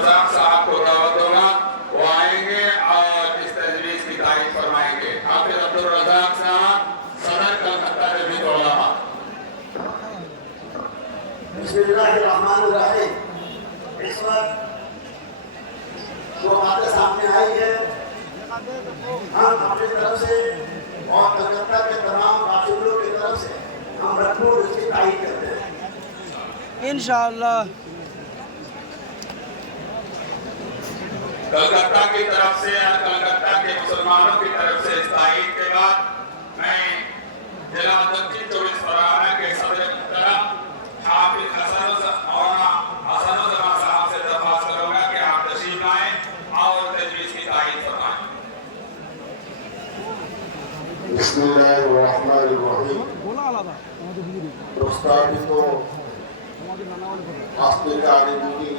साहब को दावत दूँगा। वो आएँगे और इस तजवीज की तारीफ़ फरमाएँगे। हाफिज अब्दुल रजाक साहब सदर कलकत्ता जमीत उलमा बिस्मिल्लाहिर्रहमानिर्रहीम। इस वक्त जो बातें सामने आई है हम अपनी तरफ़ से और कलकत्ता के तमाम काफिलों की तरफ़ से हम भरपूर उसकी तारीफ़ करते हैं। इंशाल्लाह कलकत्ता की तरफ़ से और कलकत्ता के मुसलमानों की तरफ़ से इस तायद के बाद मैं जिला दक्षिण चौबीस परगना के सदर मुहतरम हाफिज हसन मौलाना हसन साहब से दरख्वास्त करूँगा कि आप तशरीफ़ लाएँ और तजवीज़ की तायद फरमाएँ। प्रस्तावित तो आस्ते कार्य मीटिंग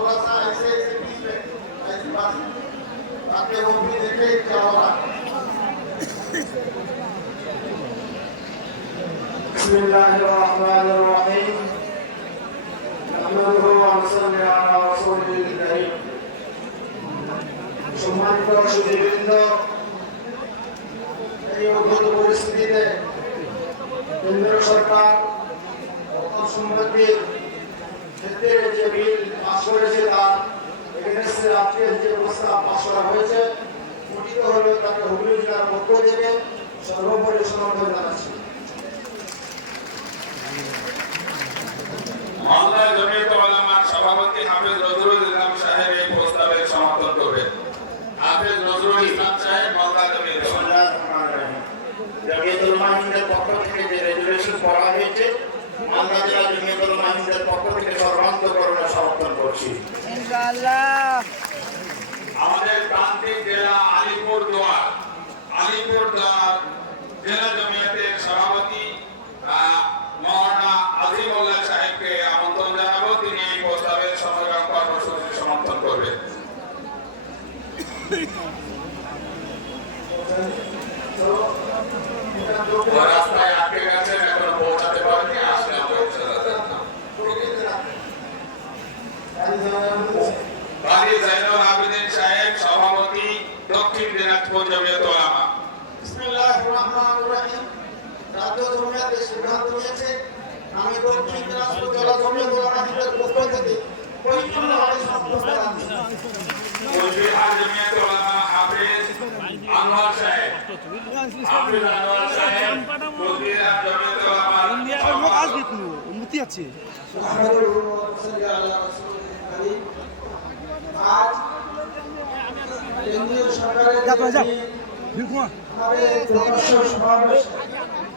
थोड़ा सा ऐसे ऐसे बीच में ऐसी बात ताकि वो भी देखे क्या हो रहा है بسم الله الرحمن الرحيم نحمده ونصلي على رسوله الكريم সম্মানিত সুধীবৃন্দ এই উদ্ভূত পরিস্থিতিতে কেন্দ্র সরকার অর্থ সম্পত্তির ক্ষেত্রে যে বিল পাশ করেছে তার। এগেনস্টে আজকে যে প্রস্তাব পাশ করা হয়েছে গঠিত হলে তাকে হুগলি জেলার পক্ষ থেকে। সর্বোপরি সমর্থন জানাচ্ছি। মালদা জমিয়ত উলামার সভাপতি হাফিজ নজরুল ইসলাম সাহেব এই প্রস্তাবের সমর্থন করবেন। হাফিজ নজরুল ইসলাম সাহেব মালদা জমিয়ত উলামা। জমিয়তুল পক্ষ থেকে যে রেজুলেশন করা হয়েছে আমরা যারা জমিয়তুল মাহিনদের পক্ষ থেকে সর্বান্ত করণে সমর্থন করছি। আমাদের প্রান্তিক জেলা আলিপুর দুয়ার। আলিপুর দুয়ার জেলা জমিয়তের সভাপতি মহানা আজিমুল্লাহ সাহেবকে আমন্ত্রণ জানাব। তিনি এই প্রস্তাবের সংগ্রাম কর্মসূচি সমর্থন করবেন। আমি দক্ষিণ দিনাজপুর জেলা জমিয়ত ওলামাদের পক্ষ থেকে পরিপূর্ণভাবে ওলামা হাফেজ আনোয়ার সাহেব হাফেজ আনোয়ার সাহেব উন্নতি আছে। আজ কেন্দ্রীয় সরকারের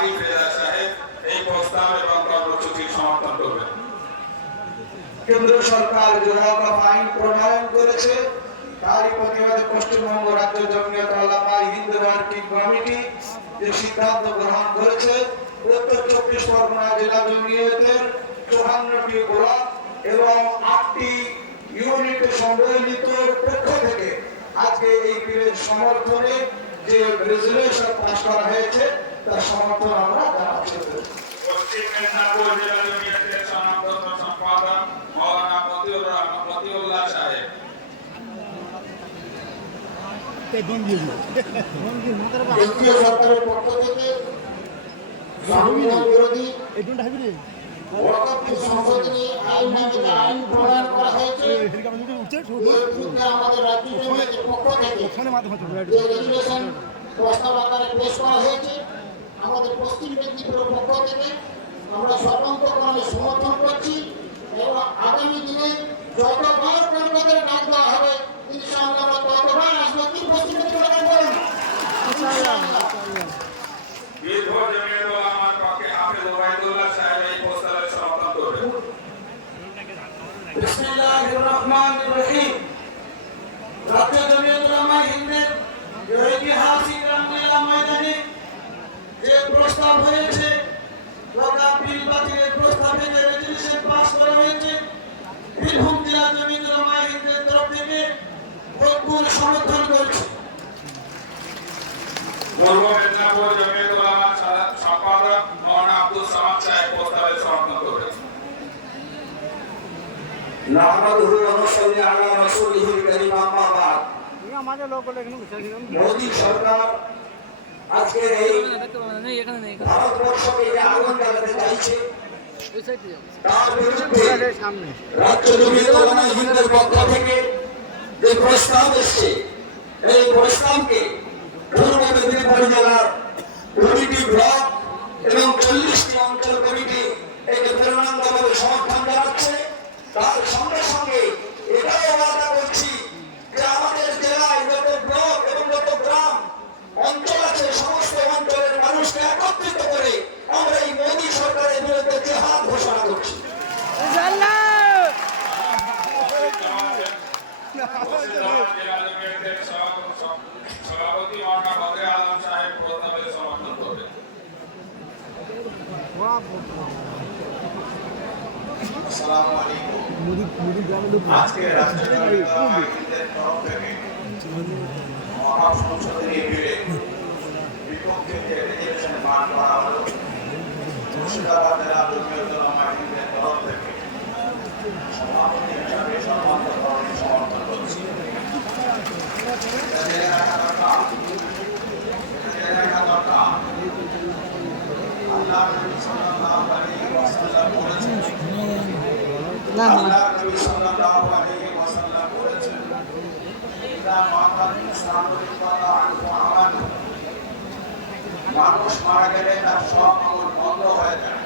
আরিফ রেজা সাহেব এই প্রস্তাব এবং কর্মসূচির সমর্থন যে রেজুলেশন পাস করা হয়েছে তার সমর্থন আমরা জানাচ্ছি পশ্চিম মেদিনীপুর জেলা জমিয়তের সনাতন সম্পাদক মৌলানা মতিউর রহমান মতিউল্লাহ সাহেব কেন্দ্রীয় সরকারের পক্ষ থেকে বিরোধী ওয়াকফ সংশোধনী আইন নামে যে আইন প্রণয়ন করা হয়েছে এর বিরুদ্ধে আমাদের রাজ্য জমিয়তের পক্ষ থেকে প্রস্তাব আকারে পেশ করা হয়েছে। আমাদের পশ্চিম মেদিনীপুরের পক্ষ থেকে আমরা সর্বান্তকরণে সমর্থন করছি এবং আগামী দিনে যতবার কলকাতার ডাক দেওয়া হবে, ইনশাআল্লাহ আমরা ততবার আসব। কি পশ্চিম মেদিনীপুরে বলুন? বিসমিল্লাহির রহমানির রহিম। রাজ্য প্রস্তাব হয়েছে। ওয়াকাফ বিল বাতিলের প্রস্তাবে যে রেজুলেশন পাস করা হয়েছে। বীরভূম জেলা উলামা হিন্দের তরফ থেকে ভরপুর সমর্থন করছে পূর্ব মেদিনীপুর জমিয়ত সাধারণ সম্পাদক মৌলানা আব্দুল সামাদ সাহেব প্রস্তাবের সমর্থন করবেন নাহমাদুহু ওয়া নুসাল্লি আলা রাসূলিহিল কারীম আম্মা বাদ। মোদী সরকার আজকে এই ভারতবর্ষকে যে আগুন জ্বালাতে চাইছে তার বিরুদ্ধে রাজ্য জমিয়ত উলামা হিন্দের পক্ষ থেকে যে প্রস্তাব এসছে এই প্রস্তাবকে পূর্ব মেদিনীপুর জেলার প্রতিটি ব্লক এবং চল্লিশটি অঞ্চল কমিটি একে পূর্ণাঙ্গভাবে সমর্থন জানাচ্ছে। তার সঙ্গে আসসালামু আলাইকুম। আজকে রাষ্ট্রীয় জনগণের তরফ থেকে মহাপ সংসদের বিপক্ষে রেজুলেশন পাঠ করা হলো। মুর্শিদাবাদ জেলা জমিয়ত আমালু মানুষ মারা গেলে তার সব বন্ধ হয়ে যায়।